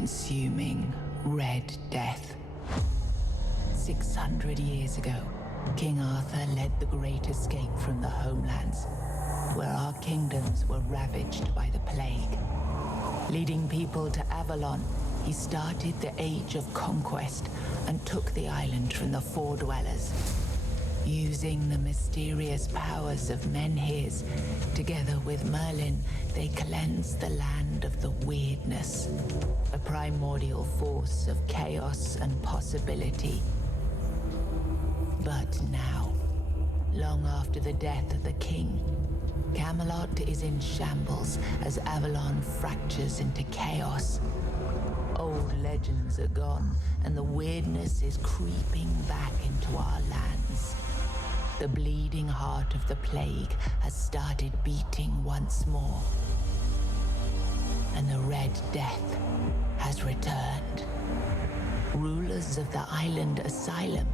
all-consuming Red Death. 600 years ago, King Arthur led the Great Escape from the homelands, where our kingdoms were ravaged by the plague. Leading people to Avalon, he started the Age of Conquest and took the island from the Four Dwellers. Using the mysterious powers of Menhirs, together with Merlin, they cleansed the land of the weirdness, a primordial force of chaos and possibility. But now, long after the death of the king, Camelot is in shambles as Avalon fractures into chaos. Old legends are gone, and the weirdness is creeping back into our lands. The bleeding heart of the plague has started beating once more. And the Red Death has returned. Rulers of the island asylum,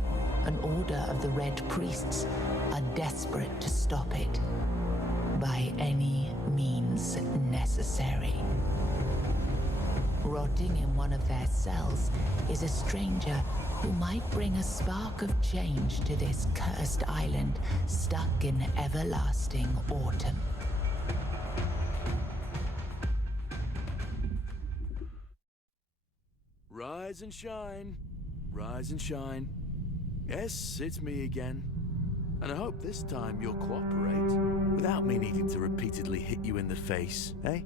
an order of the Red Priests, are desperate to stop it by any means necessary. Rotting in one of their cells is a stranger who might bring a spark of change to this cursed island stuck in everlasting autumn. Rise and shine. Rise and shine. Yes, it's me again. And I hope this time you'll cooperate without me needing to repeatedly hit you in the face, eh?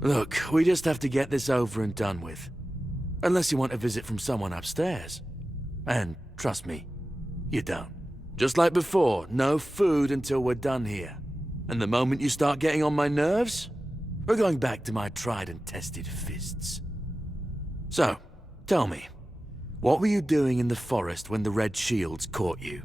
Look, we just have to get this over and done with. Unless you want a visit from someone upstairs. And trust me, you don't. Just like before, no food until we're done here. And the moment you start getting on my nerves, we're going back to my tried and tested fists. So, tell me, what were you doing in the forest when the Red Shields caught you?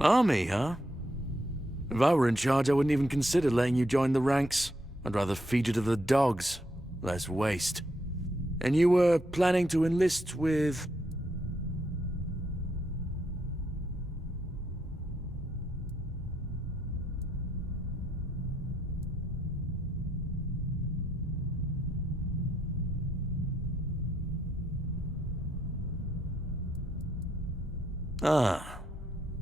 Army, huh? If I were in charge, I wouldn't even consider letting you join the ranks. I'd rather feed you to the dogs. Less waste. And you were planning to enlist with... Ah.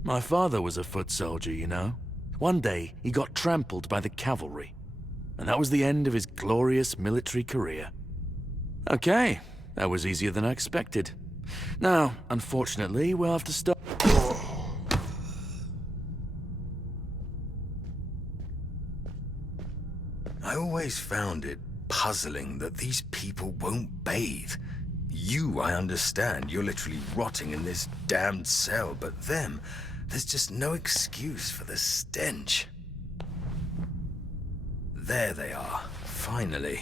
My father was a foot soldier, you know. One day, he got trampled by the cavalry. And that was the end of his glorious military career. Okay, that was easier than I expected. Now, unfortunately, we'll have to stop... I always found it puzzling that these people won't bathe. You, I understand, you're literally rotting in this damned cell, but them... There's just no excuse for the stench. There they are, finally.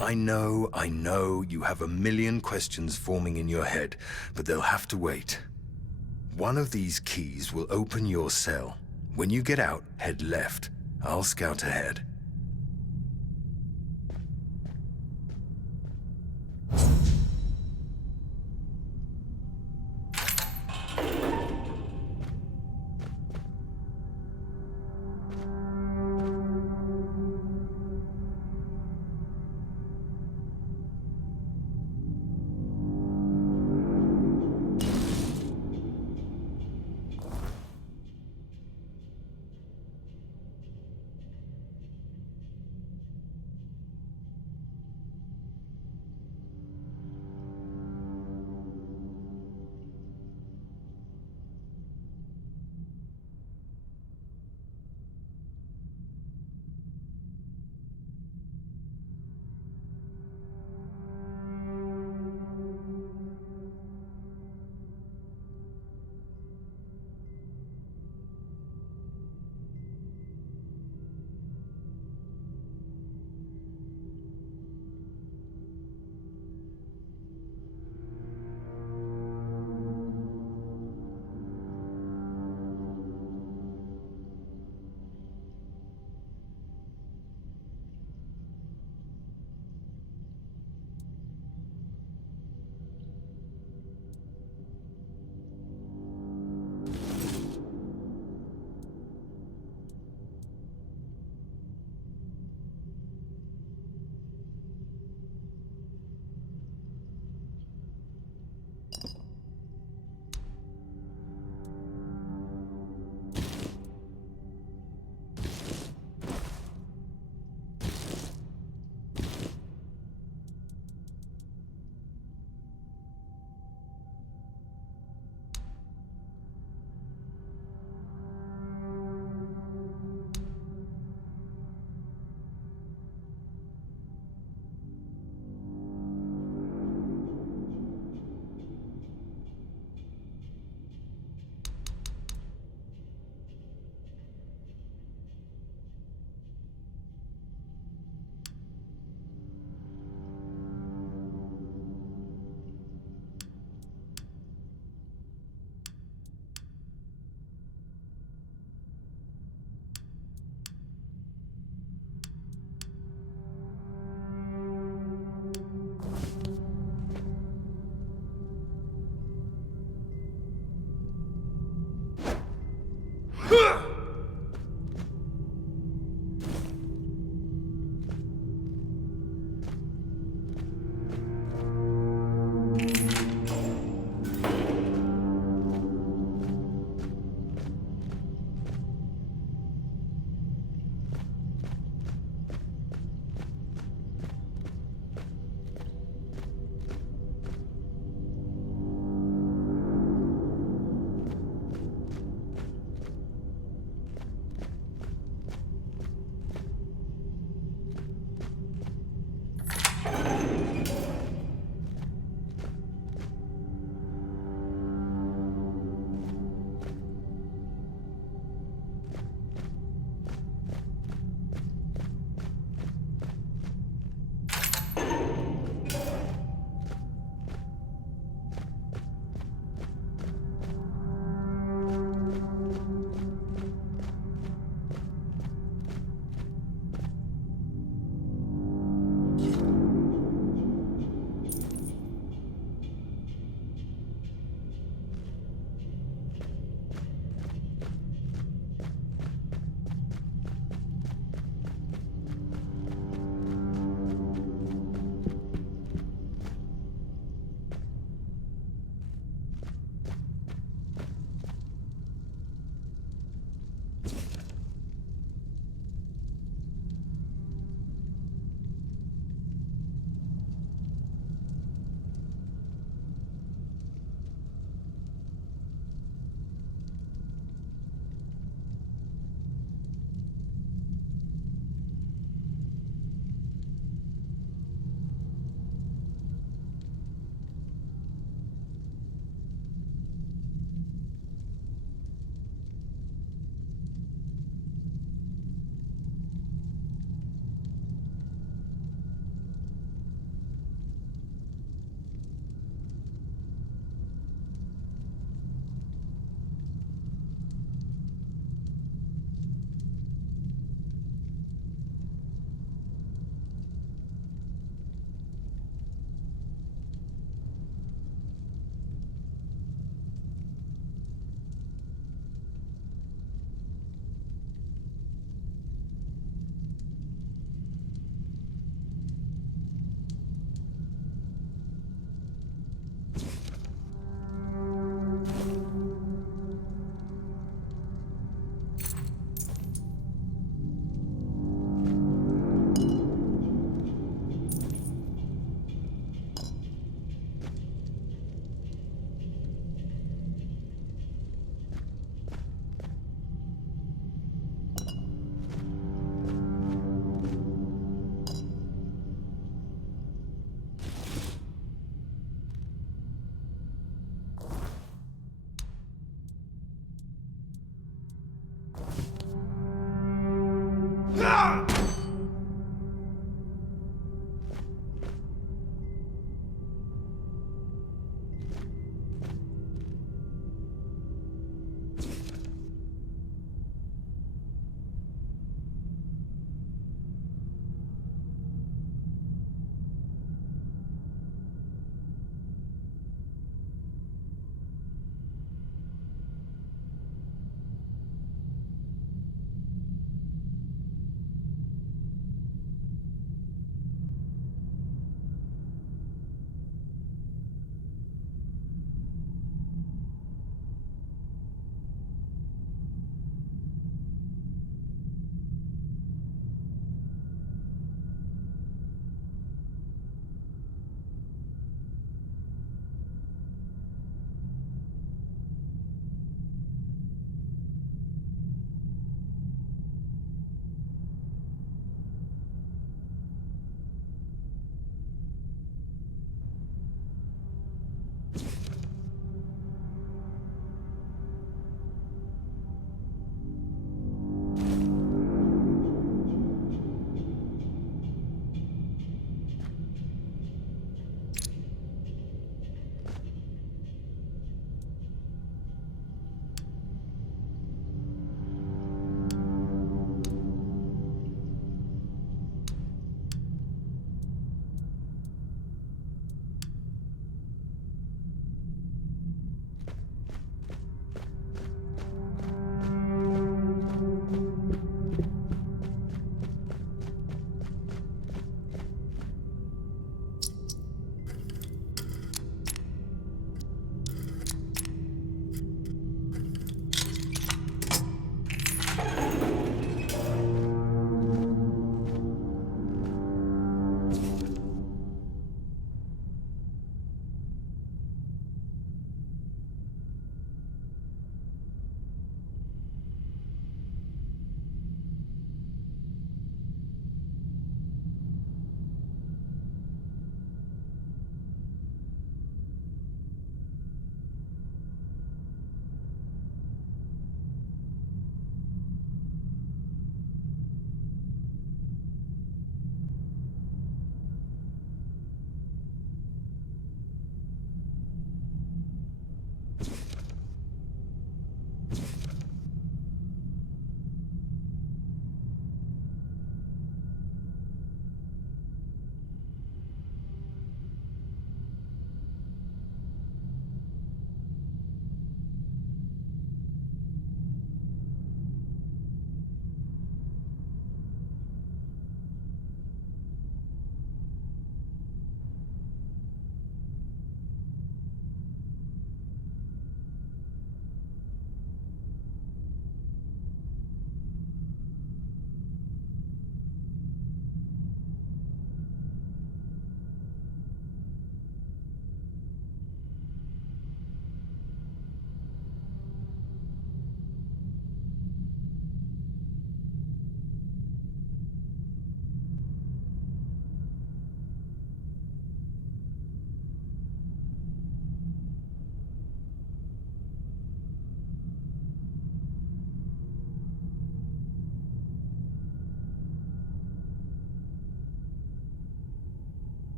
I know, you have a million questions forming in your head, but they'll have to wait. One of these keys will open your cell. When you get out, head left. I'll scout ahead.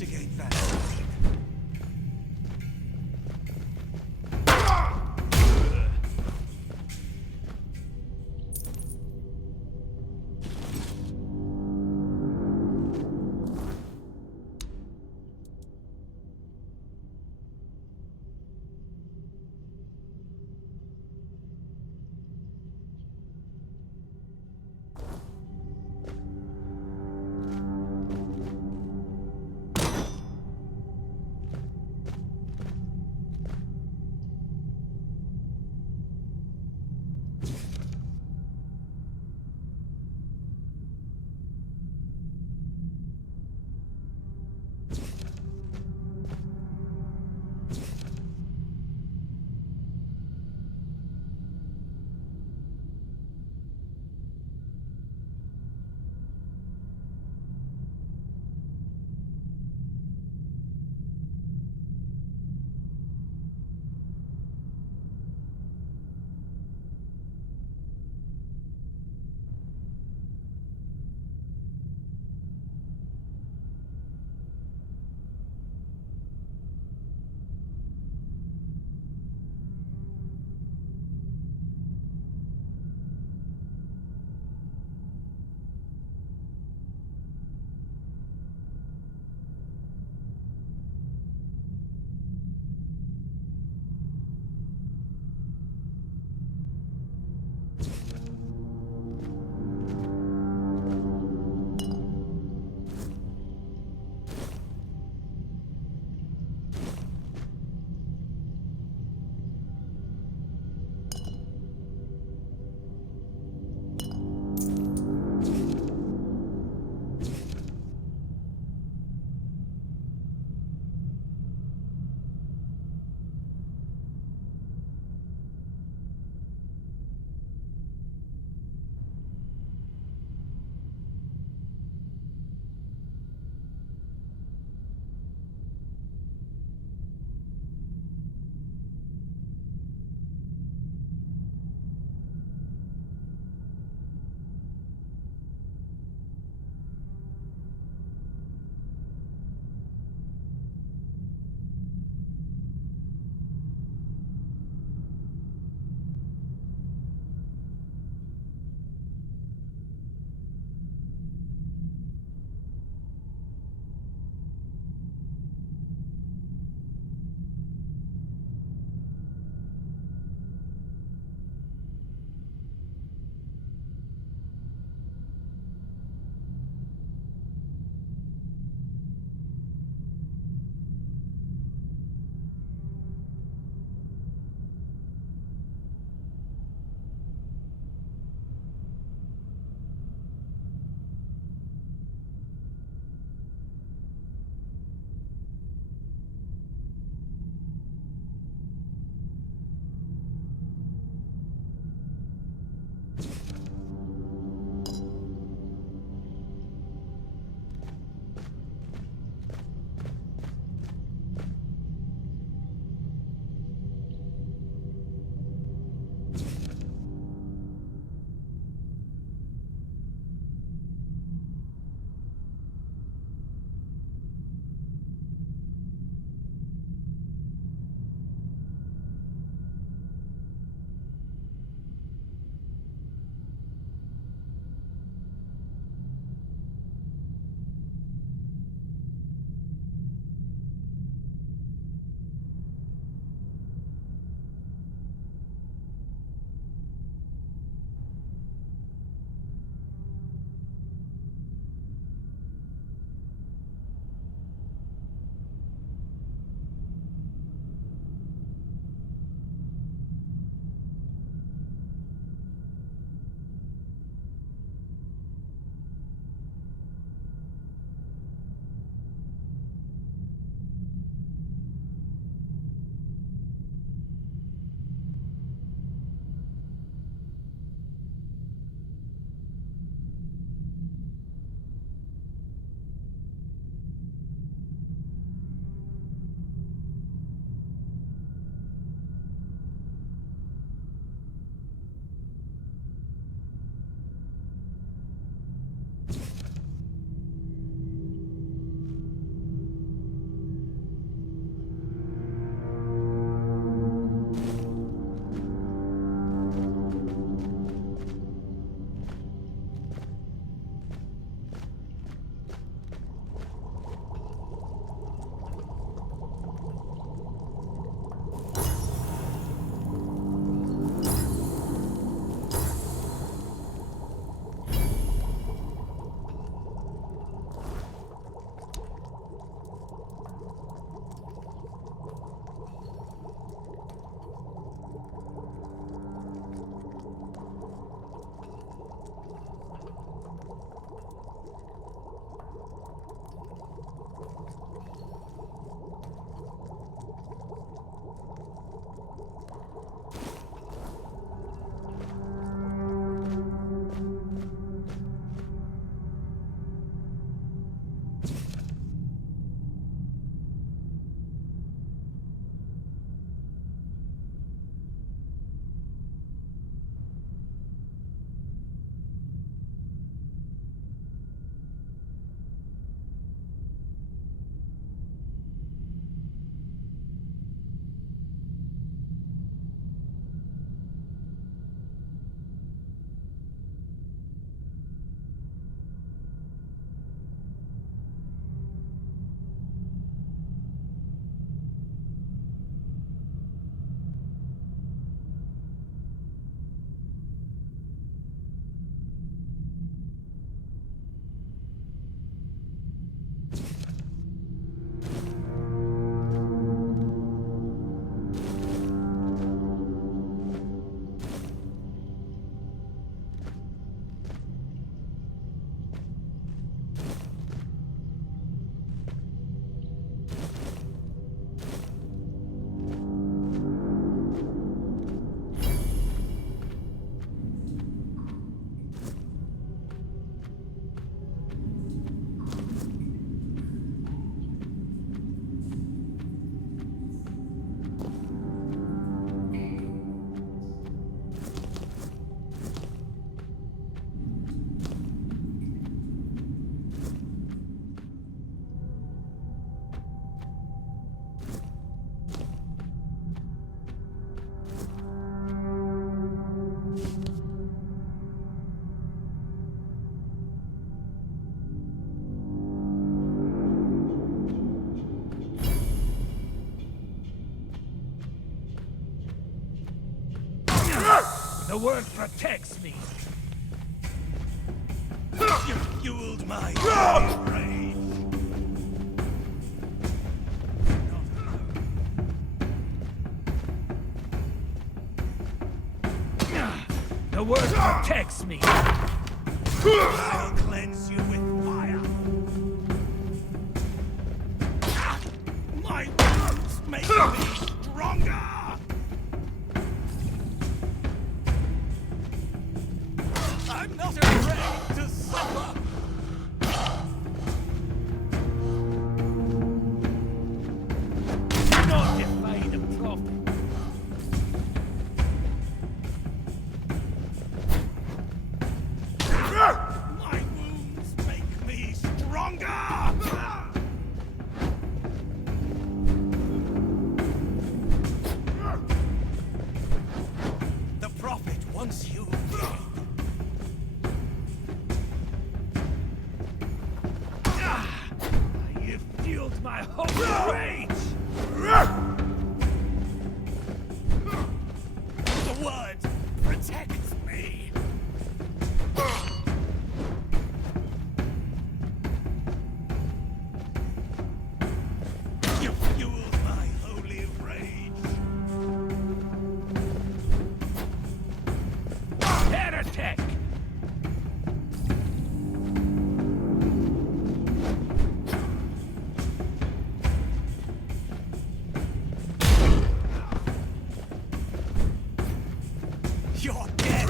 Investigate that. The word protects me. You fueled my rage. The word protects me. I'll cleanse you with fire. My words make me stronger. I'm not afraid to suffer. Do not defy the prophet. My wounds make me stronger! The prophet wants you dead. You've fueled my holy rage! The word protects me! You fueled my holy rage! Heretic! You're dead!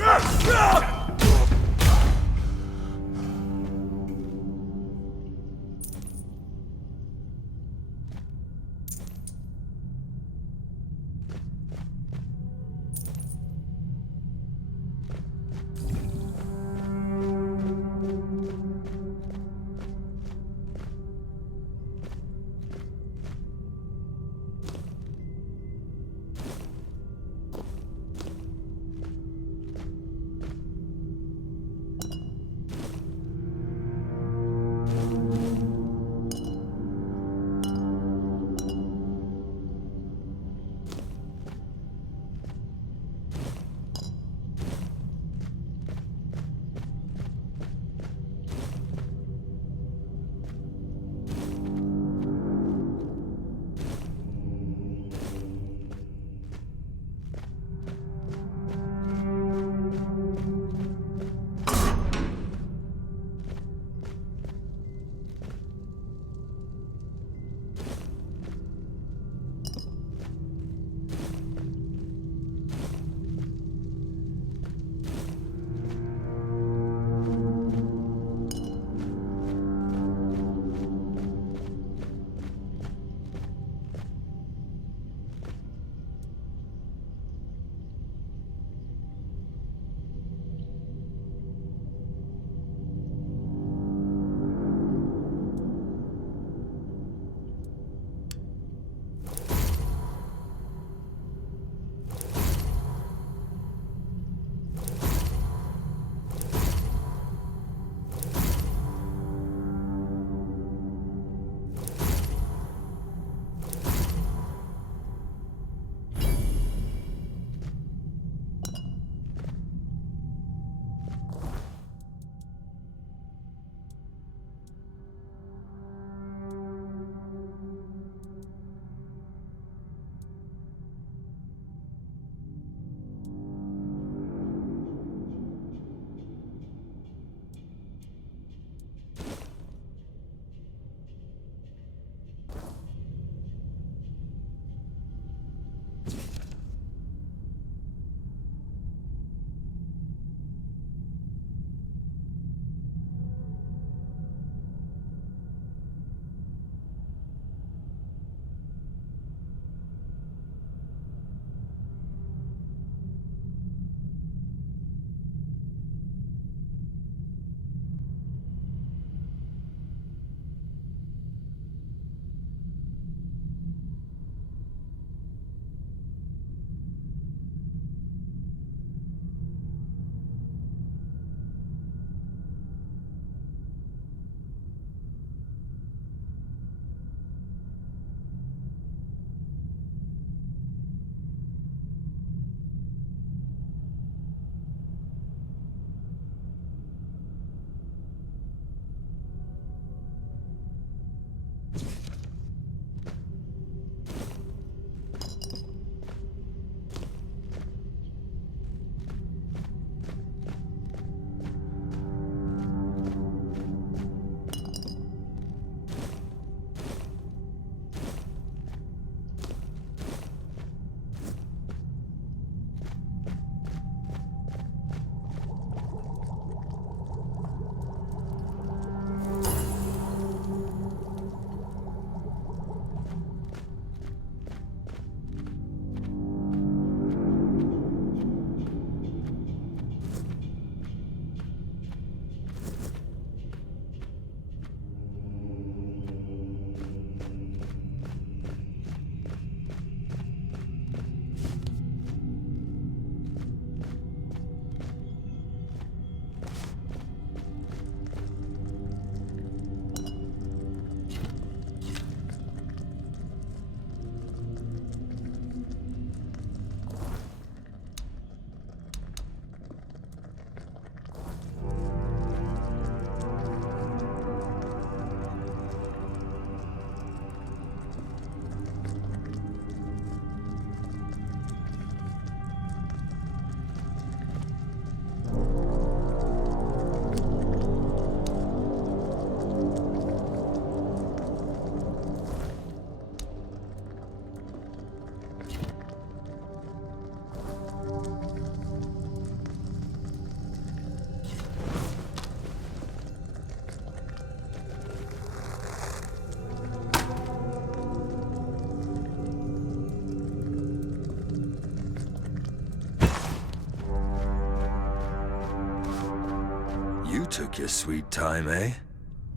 took your sweet time, eh?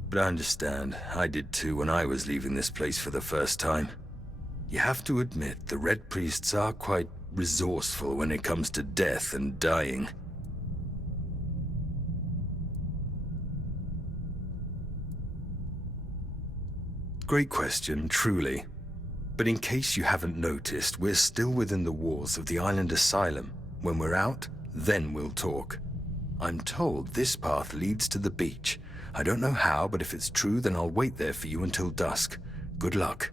But I understand. I did too when I was leaving this place for the first time. You have to admit, the Red Priests are quite resourceful when it comes to death and dying. Great question, truly. But in case you haven't noticed, we're still within the walls of the island asylum. When we're out, then we'll talk. I'm told this path leads to the beach. I don't know how, but if it's true, then I'll wait there for you until dusk. Good luck.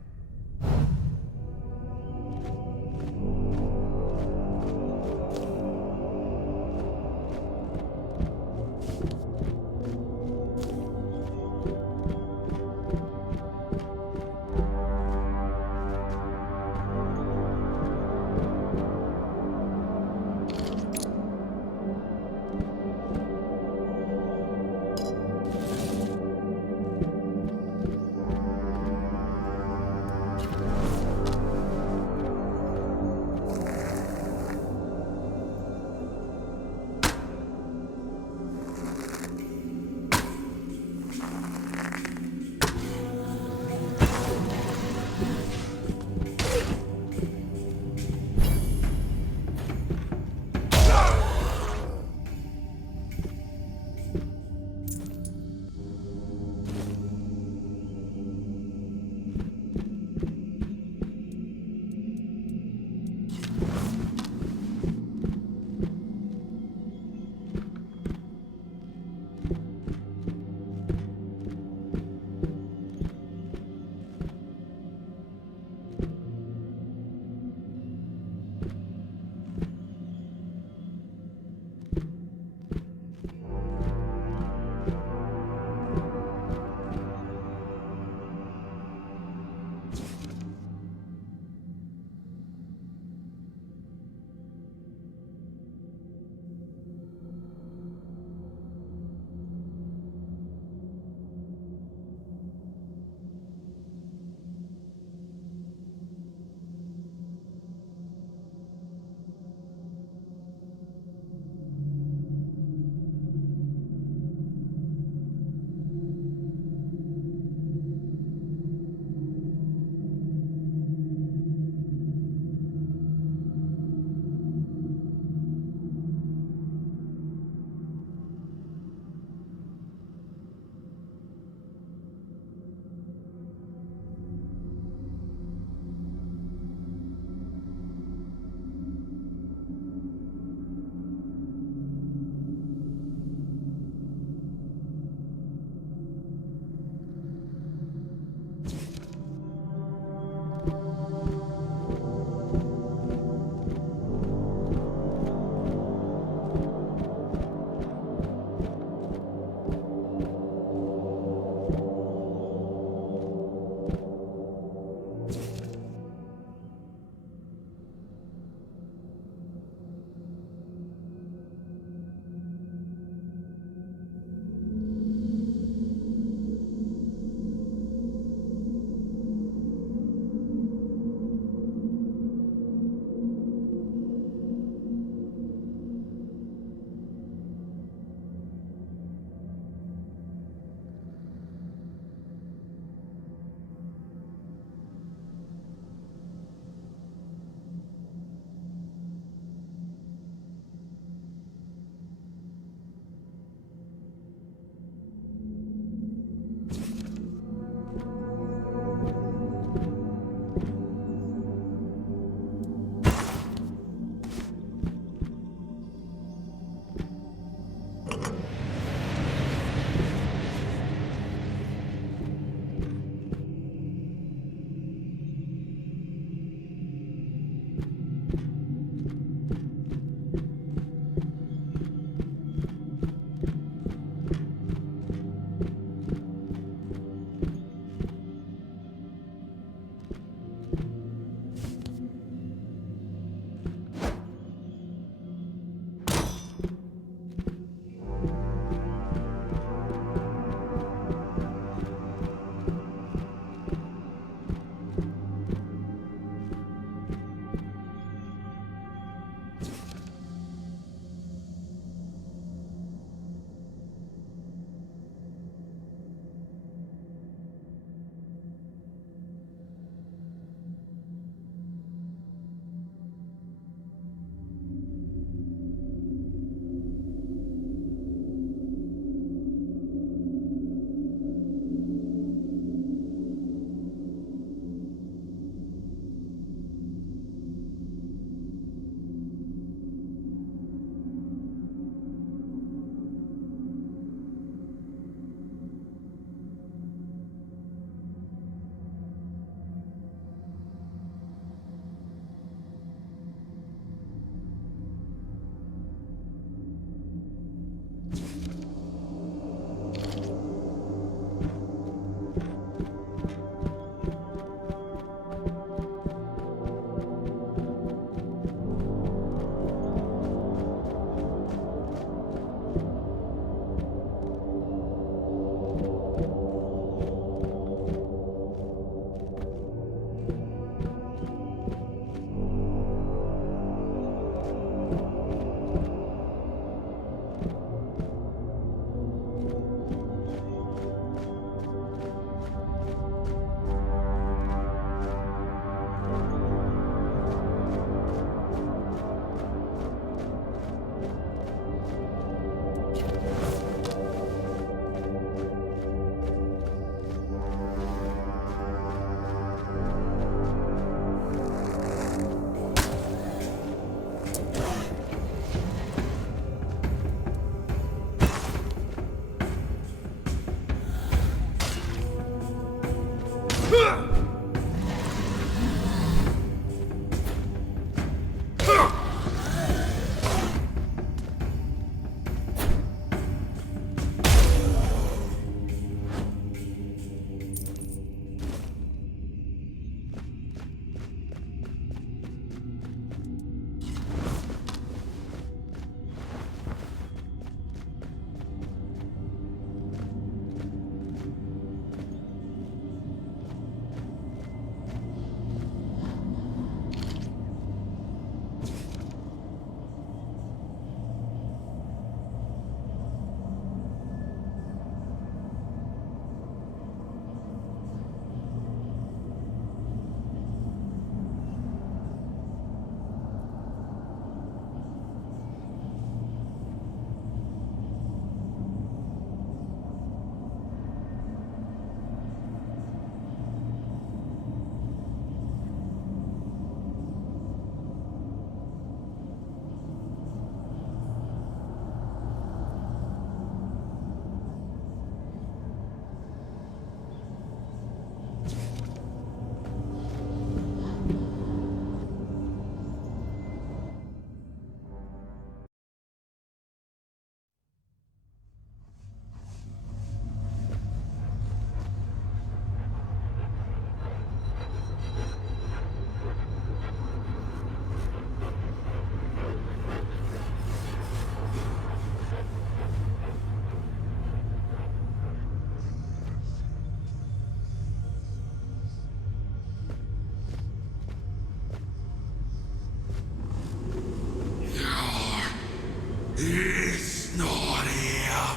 He's not here.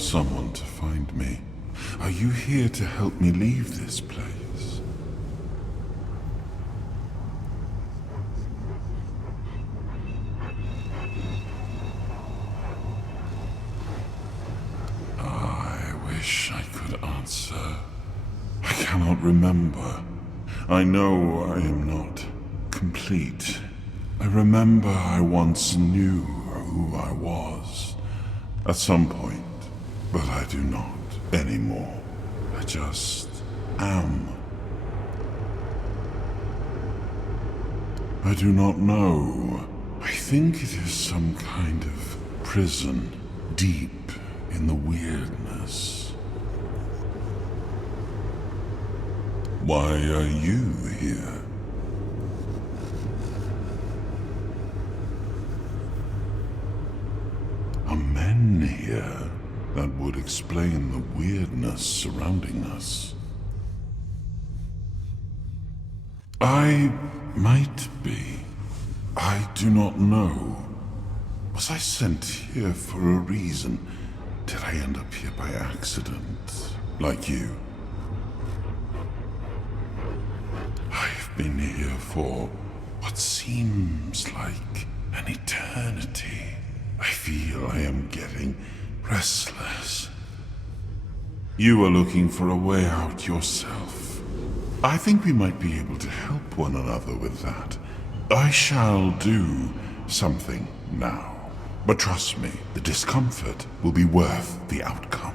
Someone to find me. Are you here to help me leave this place? I wish I could answer. I cannot remember. I know I am not complete. I remember I once knew who I was. At some point. But I do not anymore. I just am. I do not know. I think it is some kind of prison, deep in the weirdness. Why are you here? Are men here? That would explain the weirdness surrounding us. I might be. I do not know. Was I sent here for a reason? Did I end up here by accident, like you? I've been here for what seems like an eternity. I feel I am getting restless. You are looking for a way out yourself. I think we might be able to help one another with that. I shall do something now. But trust me, the discomfort will be worth the outcome.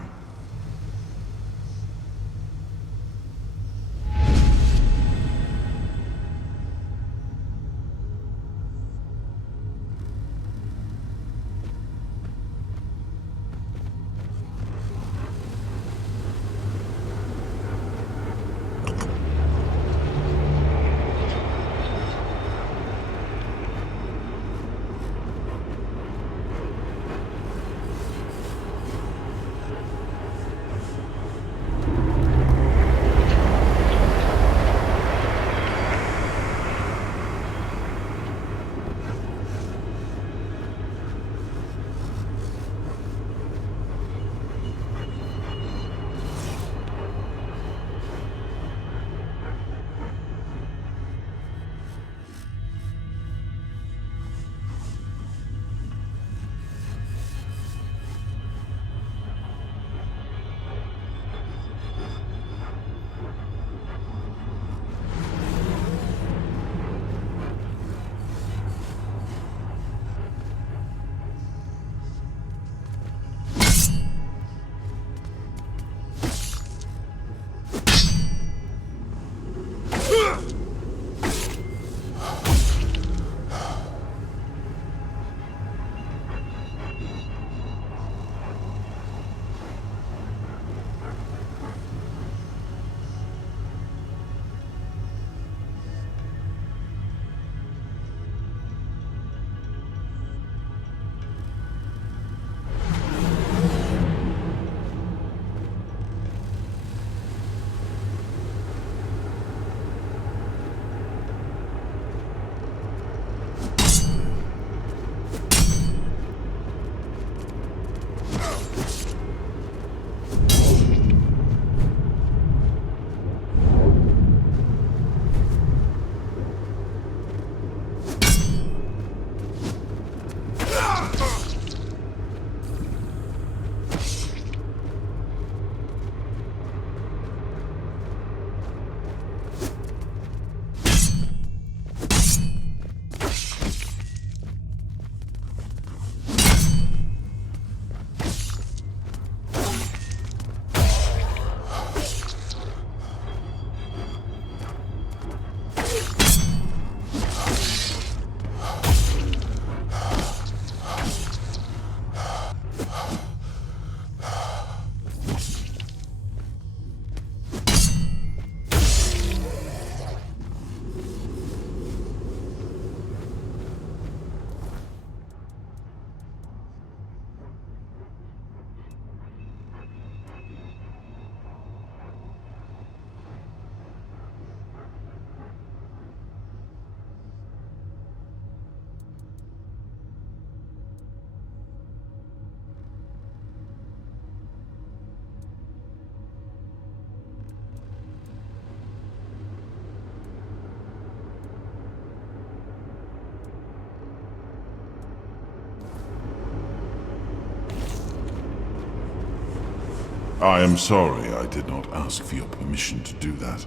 I am sorry I did not ask for your permission to do that,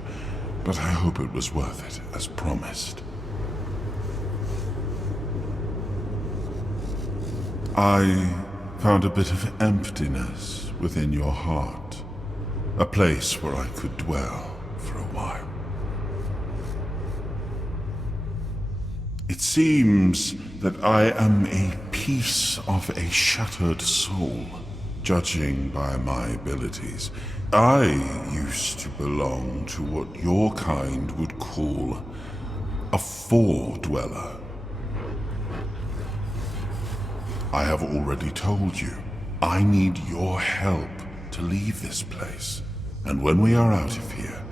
but I hope it was worth it, as promised. I found a bit of emptiness within your heart, a place where I could dwell for a while. It seems that I am a piece of a shattered soul. Judging by my abilities, I used to belong to what your kind would call a four-dweller. I have already told you, I need your help to leave this place. And when we are out of here,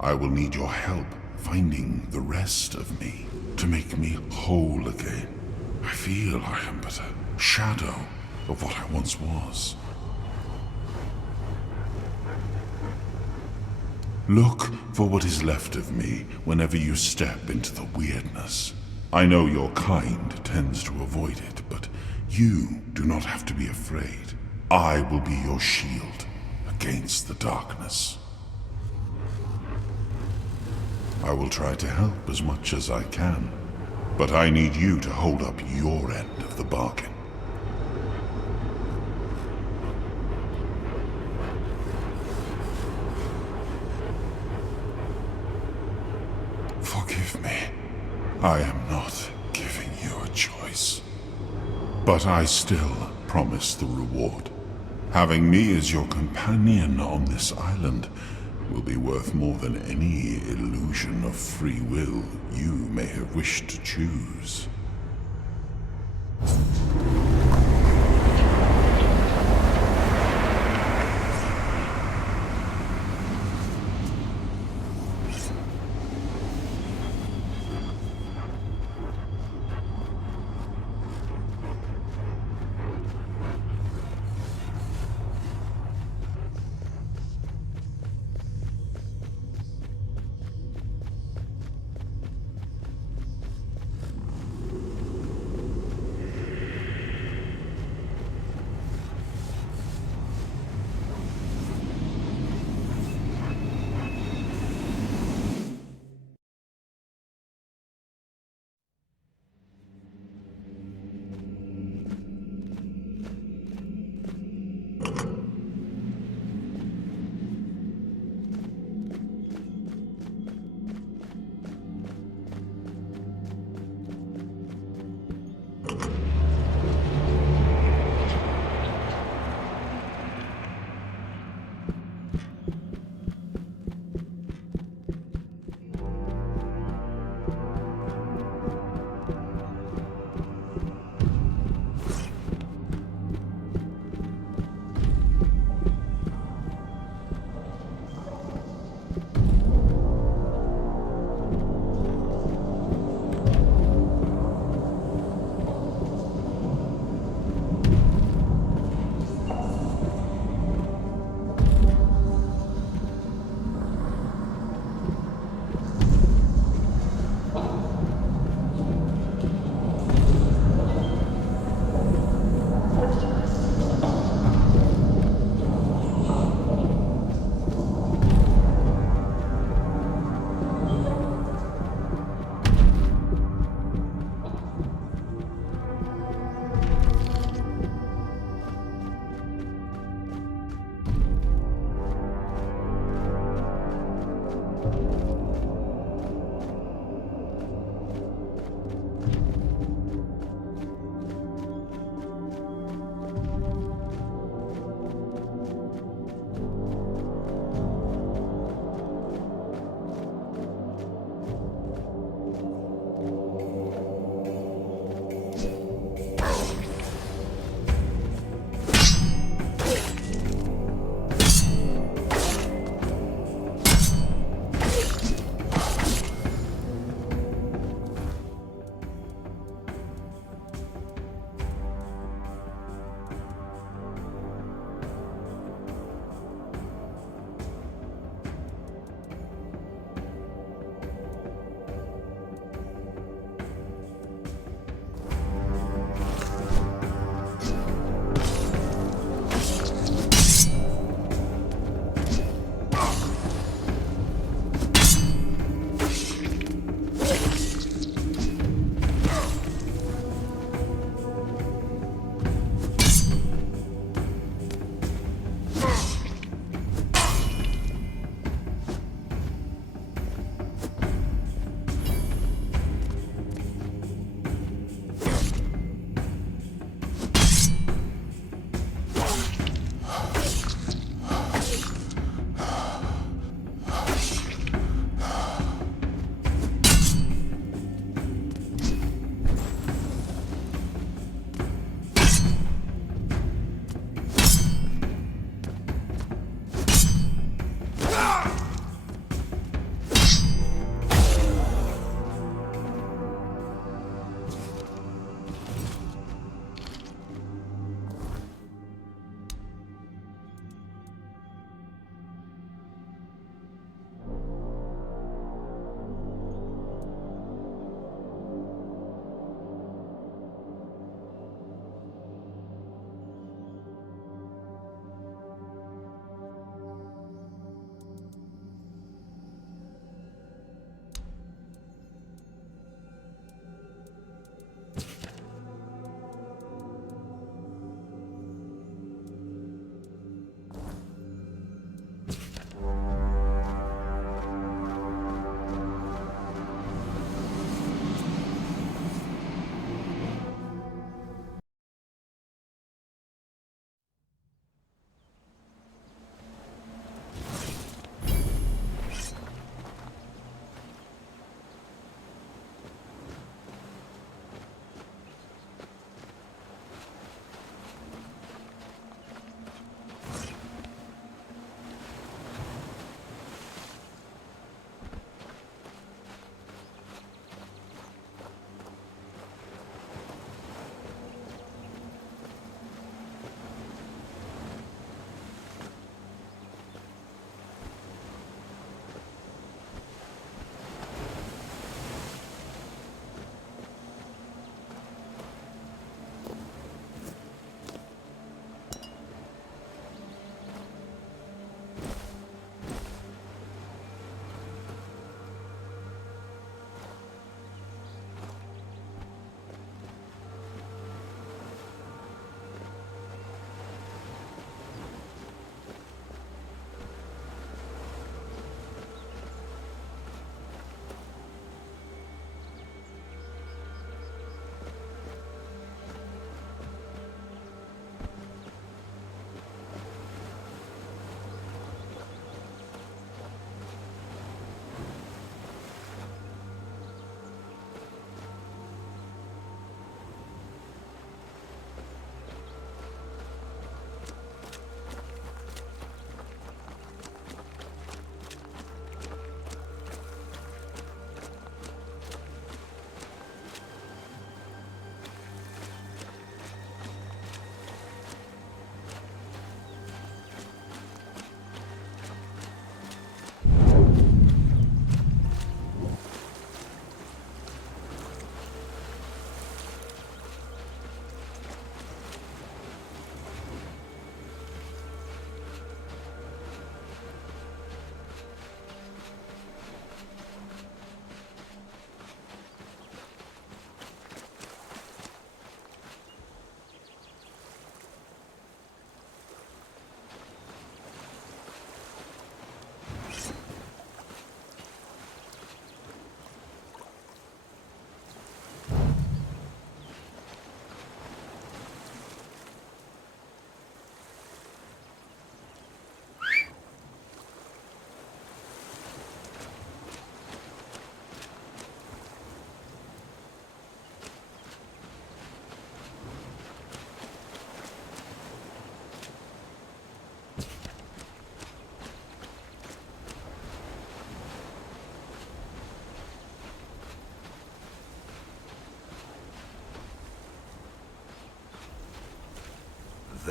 I will need your help finding the rest of me to make me whole again. I feel I am but a shadow of what I once was. Look for what is left of me whenever you step into the weirdness. I know your kind tends to avoid it, but you do not have to be afraid. I will be your shield against the darkness. I will try to help as much as I can, but I need you to hold up your end of the bargain. Forgive me. I am not giving you a choice. But I still promise the reward. Having me as your companion on this island will be worth more than any illusion of free will you may have wished to choose.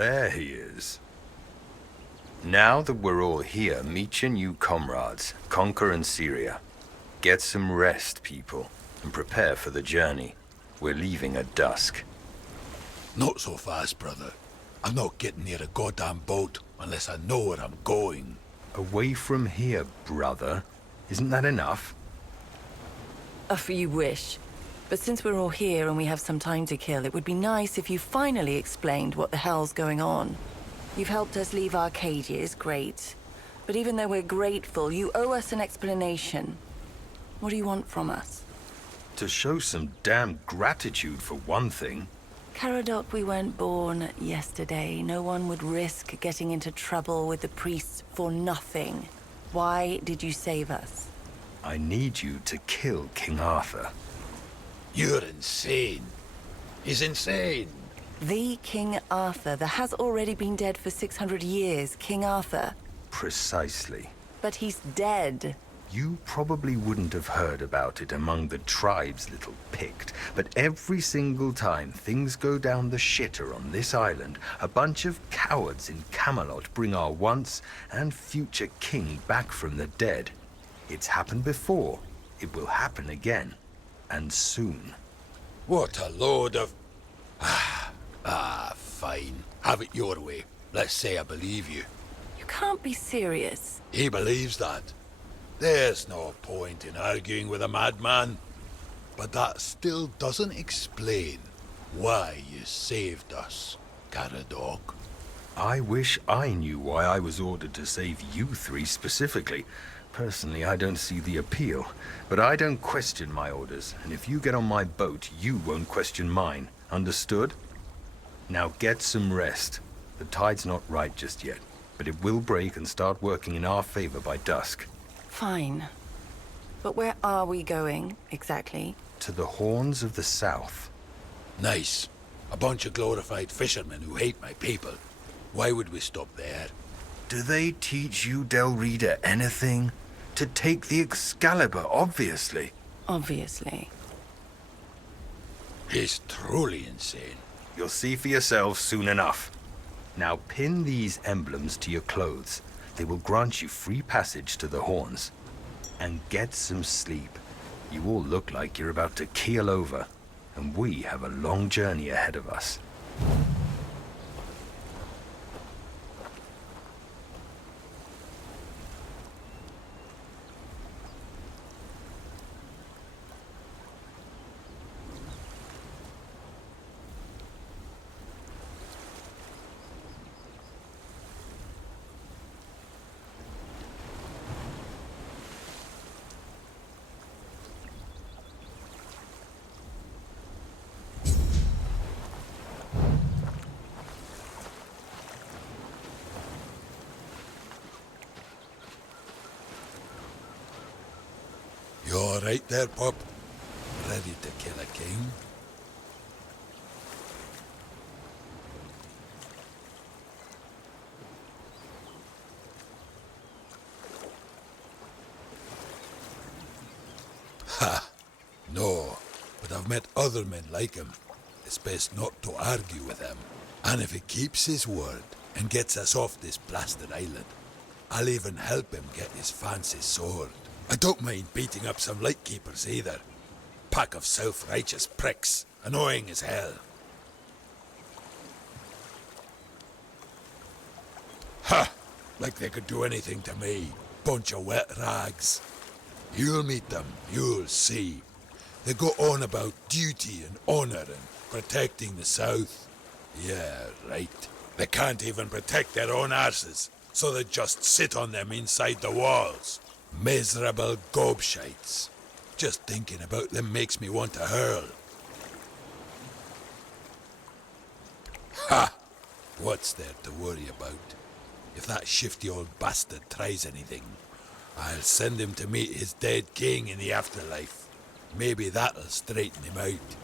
There he is. Now that we're all here, meet your new comrades, Conquer and Syria. Get some rest, people, and prepare for the journey. We're leaving at dusk. Not so fast, brother. I'm not getting near a goddamn boat unless I know where I'm going. Away from here, brother. Isn't that enough? If you wish. But since we're all here and we have some time to kill, it would be nice if you finally explained what the hell's going on. You've helped us leave our cages, great. But even though we're grateful, you owe us an explanation. What do you want from us? To show some damn gratitude for one thing. Caradoc, we weren't born yesterday. No one would risk getting into trouble with the priests for nothing. Why did you save us? I need you to kill King Arthur. You're insane. He's insane. The King Arthur that has already been dead for 600 years, King Arthur. Precisely. But he's dead. You probably wouldn't have heard about it among the tribes, little Pict, but every single time things go down the shitter on this island, a bunch of cowards in Camelot bring our once and future king back from the dead. It's happened before. It will happen again. And soon. What a load of... fine. Have it your way. Let's say I believe you. You can't be serious. He believes that. There's no point in arguing with a madman. But that still doesn't explain why you saved us, Caradoc. I wish I knew why I was ordered to save you three specifically. Personally, I don't see the appeal. But I don't question my orders, and if you get on my boat, you won't question mine. Understood? Now get some rest. The tide's not right just yet, but it will break and start working in our favor by dusk. Fine. But where are we going, exactly? To the Horns of the South. Nice. A bunch of glorified fishermen who hate my people. Why would we stop there? Do they teach you, Del Rita, anything? To take the Excalibur, obviously. Obviously. He's truly insane. You'll see for yourselves soon enough. Now pin these emblems to your clothes. They will grant you free passage to the Horns. And get some sleep. You all look like you're about to keel over, and we have a long journey ahead of us. You all right there, pup? Ready to kill a king? Ha! No, but I've met other men like him. It's best not to argue with him. And if he keeps his word and gets us off this blasted island, I'll even help him get his fancy sword. I don't mind beating up some lightkeepers either. Pack of self-righteous pricks, annoying as hell. Ha! Like they could do anything to me. Bunch of wet rags. You'll meet them, you'll see. They go on about duty and honor and protecting the South. Yeah, right. They can't even protect their own arses, so they just sit on them inside the walls. Miserable gobshites. Just thinking about them makes me want to hurl. Ha! What's there to worry about? If that shifty old bastard tries anything, I'll send him to meet his dead king in the afterlife. Maybe that'll straighten him out.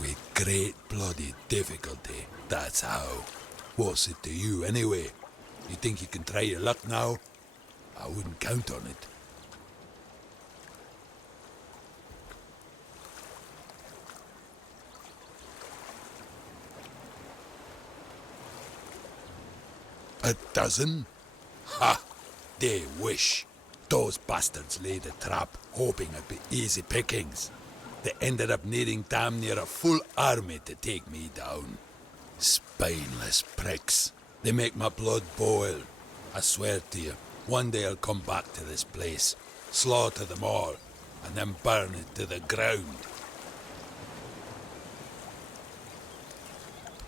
With great bloody difficulty, that's how. What's it to you, anyway? You think you can try your luck now? I wouldn't count on it. A dozen? Ha! They wish. Those bastards laid a trap, hoping it'd be easy pickings. They ended up needing damn near a full army to take me down. Spineless pricks. They make my blood boil. I swear to you, one day I'll come back to this place, slaughter them all, and then burn it to the ground.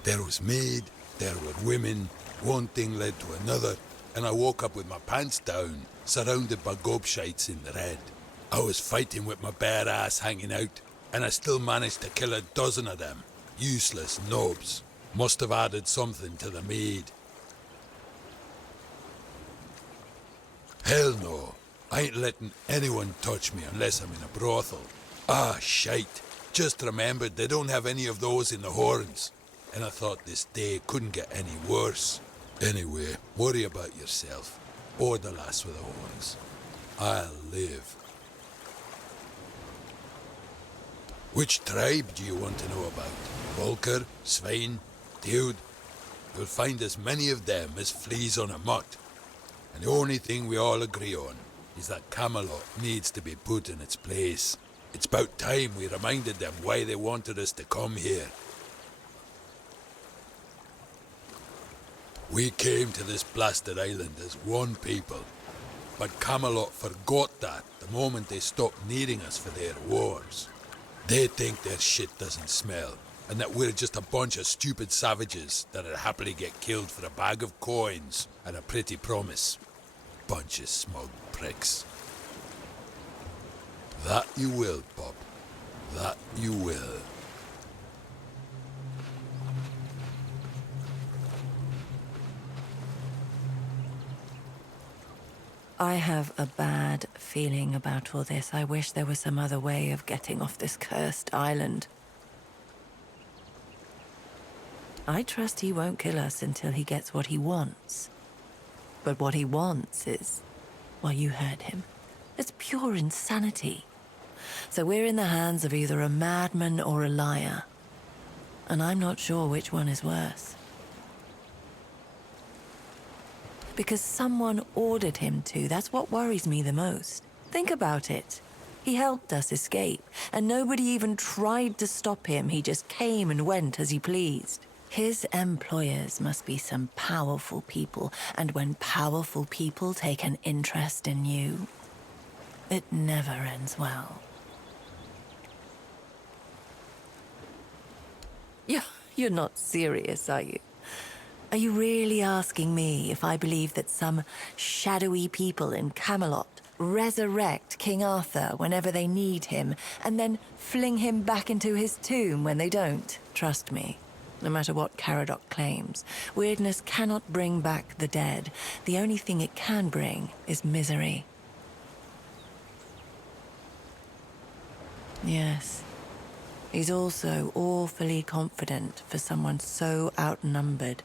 There was maid, there were women, one thing led to another, and I woke up with my pants down, surrounded by gobshites in the red. I was fighting with my bare ass hanging out, and I still managed to kill a dozen of them. Useless knobs. Must have added something to the maid. Hell no. I ain't letting anyone touch me unless I'm in a brothel. Ah, shite. Just remembered they don't have any of those in the Horns. And I thought this day couldn't get any worse. Anyway, worry about yourself. Or the lass with the horns. I'll live. Which tribe do you want to know about? Volker, Svein, Theod? You'll find as many of them as fleas on a mutt. And the only thing we all agree on is that Camelot needs to be put in its place. It's about time we reminded them why they wanted us to come here. We came to this blasted island as one people, but Camelot forgot that the moment they stopped needing us for their wars. They think their shit doesn't smell, and that we're just a bunch of stupid savages that'd happily get killed for a bag of coins and a pretty promise. Bunch of smug pricks. That you will, Bob. That you will. I have a bad feeling about all this. I wish there was some other way of getting off this cursed island. I trust he won't kill us until he gets what he wants. But what he wants is, well, you heard him. It's pure insanity. So we're in the hands of either a madman or a liar. And I'm not sure which one is worse. Because someone ordered him to. That's what worries me the most. Think about it. He helped us escape, and nobody even tried to stop him. He just came and went as he pleased. His employers must be some powerful people, and when powerful people take an interest in you, it never ends well. You're not serious, are you? Are you really asking me if I believe that some shadowy people in Camelot resurrect King Arthur whenever they need him, and then fling him back into his tomb when they don't? Trust me, no matter what Caradoc claims, weirdness cannot bring back the dead. The only thing it can bring is misery. Yes. He's also awfully confident for someone so outnumbered.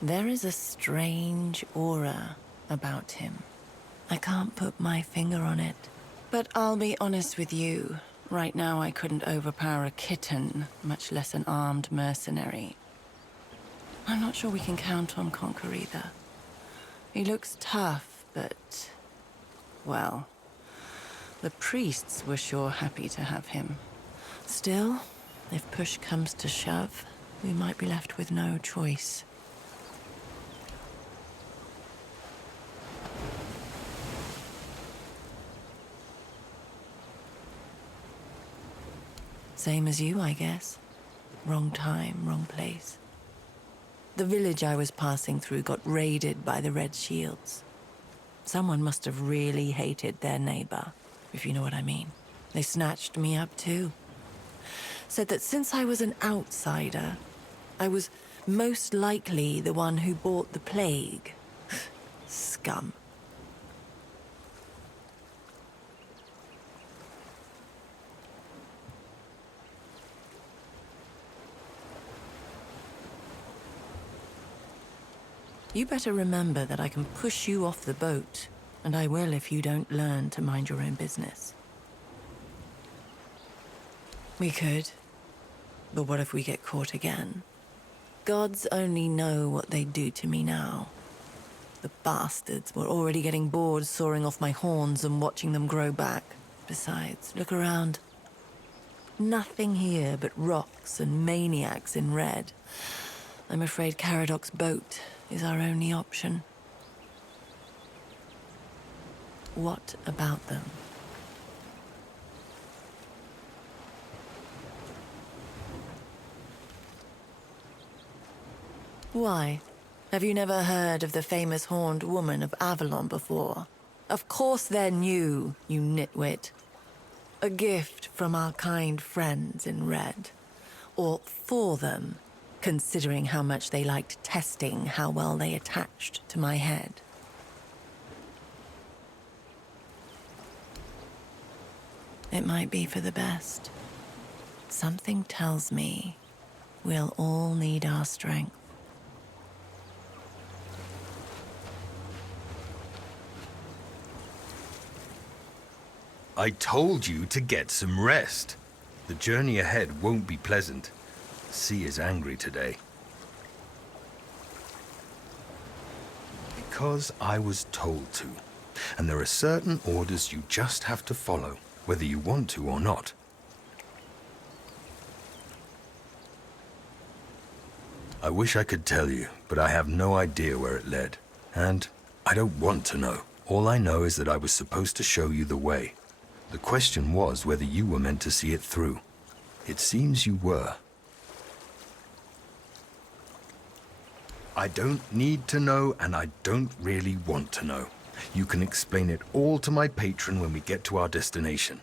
There is a strange aura about him. I can't put my finger on it. But I'll be honest with you. Right now I couldn't overpower a kitten, much less an armed mercenary. I'm not sure we can count on Conquer either. He looks tough, but... well, the priests were sure happy to have him. Still, if push comes to shove, we might be left with no choice. Same as you, I guess. Wrong time, wrong place. The village I was passing through got raided by the Red Shields. Someone must have really hated their neighbor, if you know what I mean. They snatched me up too. Said that since I was an outsider, I was most likely the one who bought the plague. Scum. You better remember that I can push you off the boat, and I will if you don't learn to mind your own business. We could. But what if we get caught again? Gods only know what they'd do to me now. The bastards were already getting bored sawing off my horns and watching them grow back. Besides, look around. Nothing here but rocks and maniacs in red. I'm afraid Caradoc's boat is our only option. What about them? Why? Have you never heard of the famous horned woman of Avalon before? Of course they're new, you nitwit. A gift from our kind friends in red. Or for them, considering how much they liked testing how well they attached to my head. It might be for the best. Something tells me we'll all need our strength. I told you to get some rest. The journey ahead won't be pleasant. The sea is angry today. Because I was told to. And there are certain orders you just have to follow, whether you want to or not. I wish I could tell you, but I have no idea where it led. And I don't want to know. All I know is that I was supposed to show you the way. The question was whether you were meant to see it through. It seems you were. I don't need to know, and I don't really want to know. You can explain it all to my patron when we get to our destination.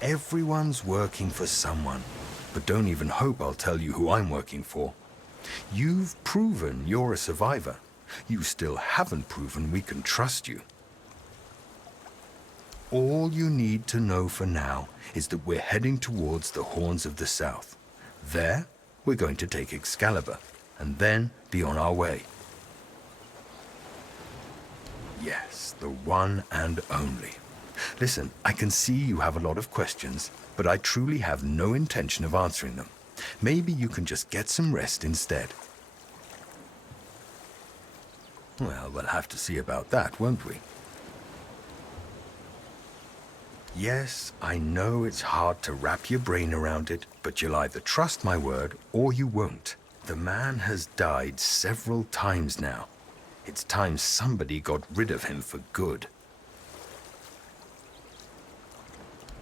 Everyone's working for someone, but don't even hope I'll tell you who I'm working for. You've proven you're a survivor. You still haven't proven we can trust you. All you need to know for now is that we're heading towards the Horns of the South. There, we're going to take Excalibur, and then be on our way. Yes, the one and only. Listen, I can see you have a lot of questions, but I truly have no intention of answering them. Maybe you can just get some rest instead. Well, we'll have to see about that, won't we? Yes, I know it's hard to wrap your brain around it, but you'll either trust my word or you won't. The man has died several times now. It's time somebody got rid of him for good.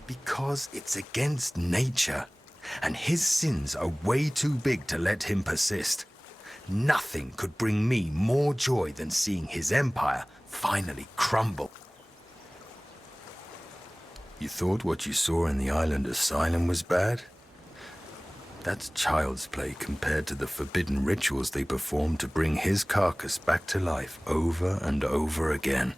Because it's against nature, and his sins are way too big to let him persist. Nothing could bring me more joy than seeing his empire finally crumble. You thought what you saw in the island asylum was bad? That's child's play compared to the forbidden rituals they performed to bring his carcass back to life over and over again.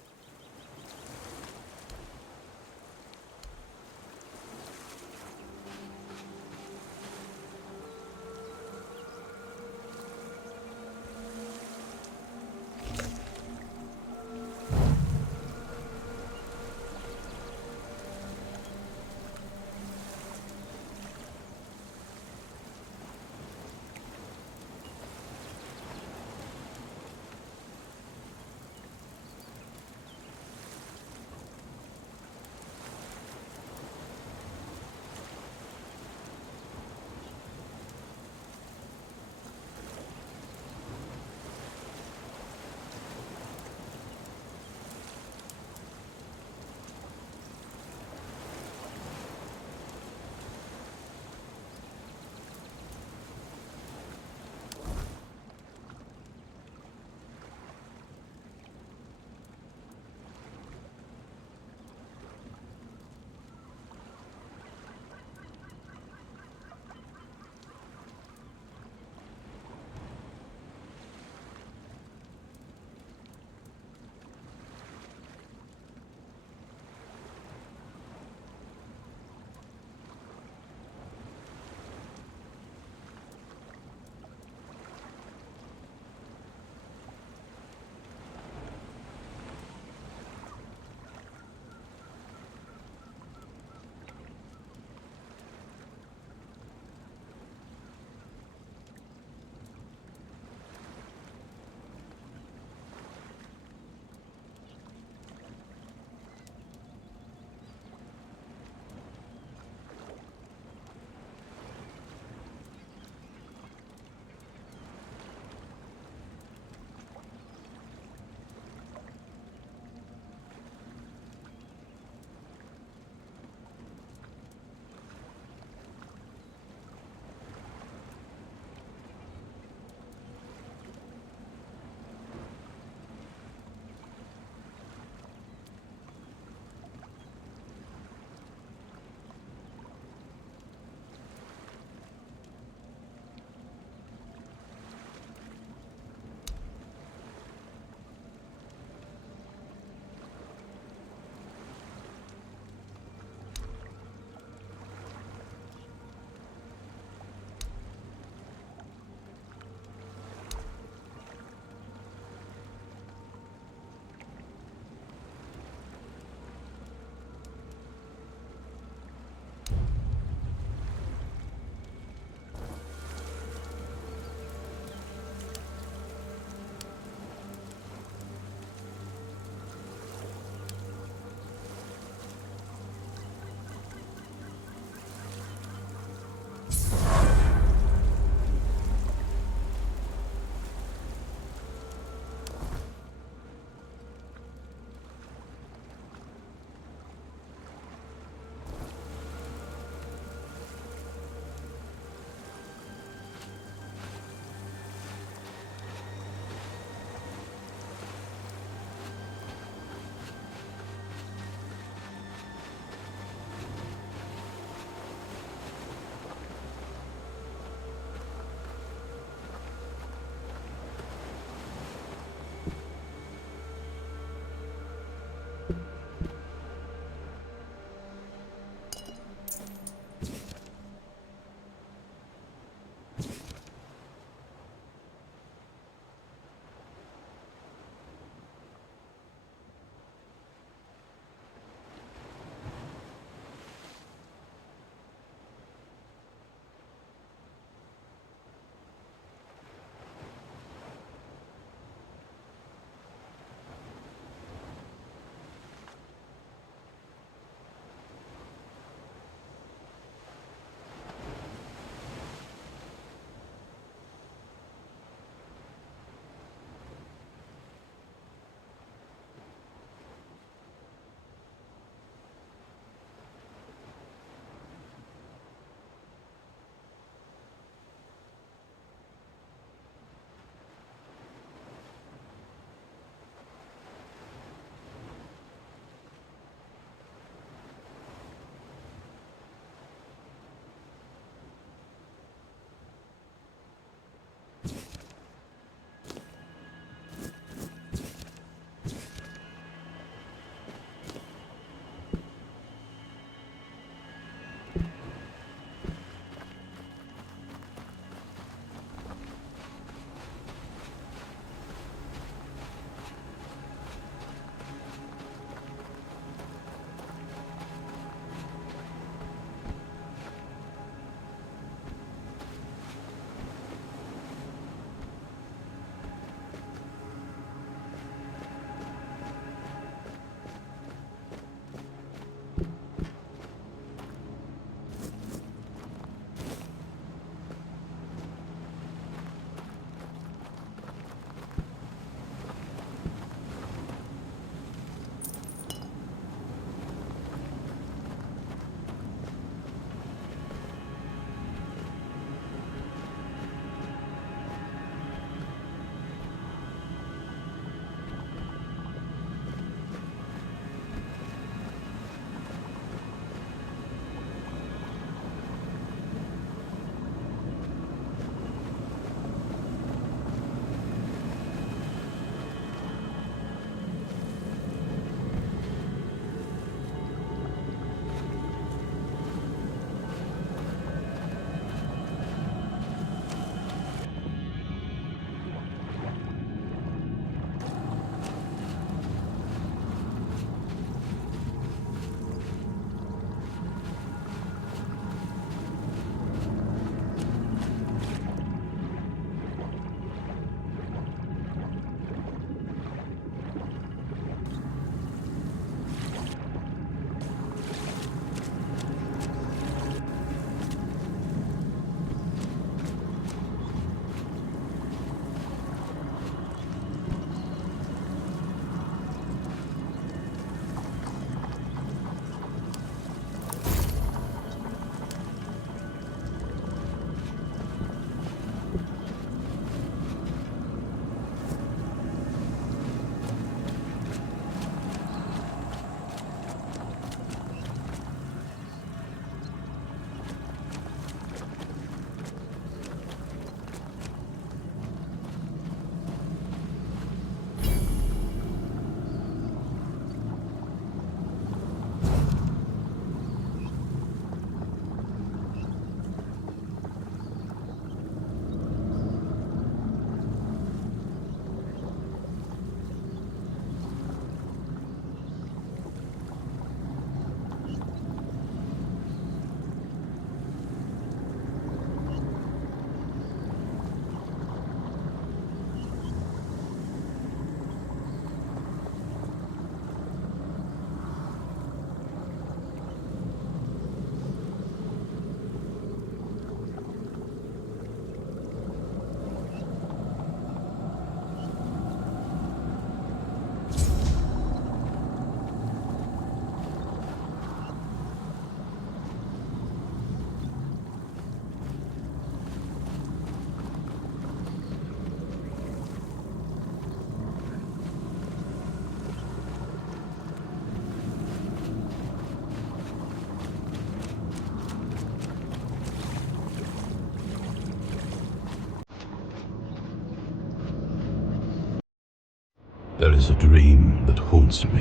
There is a dream that haunts me.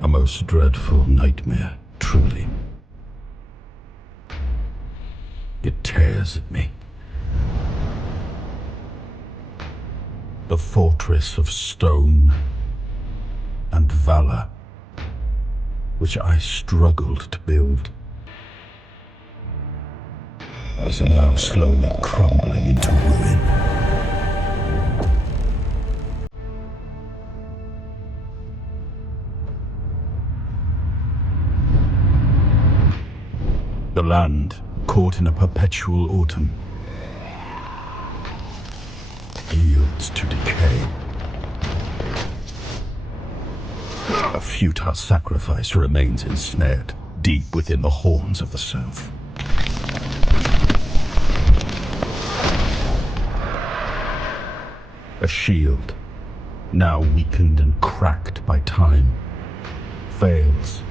A most dreadful nightmare, truly. It tears at me. The fortress of stone and valor, which I struggled to build, is now slowly crumbling into ruin. The land, caught in a perpetual autumn, yields to decay. A futile sacrifice remains ensnared deep within the horns of the south. A shield, now weakened and cracked by time, fails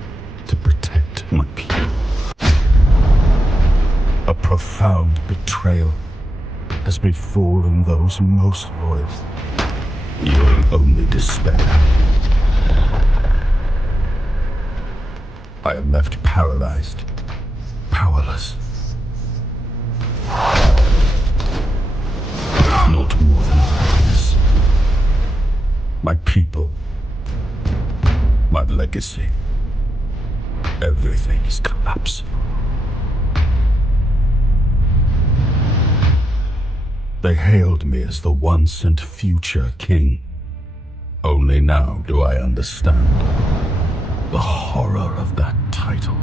to protect my people. A profound betrayal has befallen those most loyal. Your only despair. I am left paralyzed, powerless. Not more than this. My people, my legacy, everything is collapsing. They hailed me as the once and future king. Only now do I understand the horror of that title.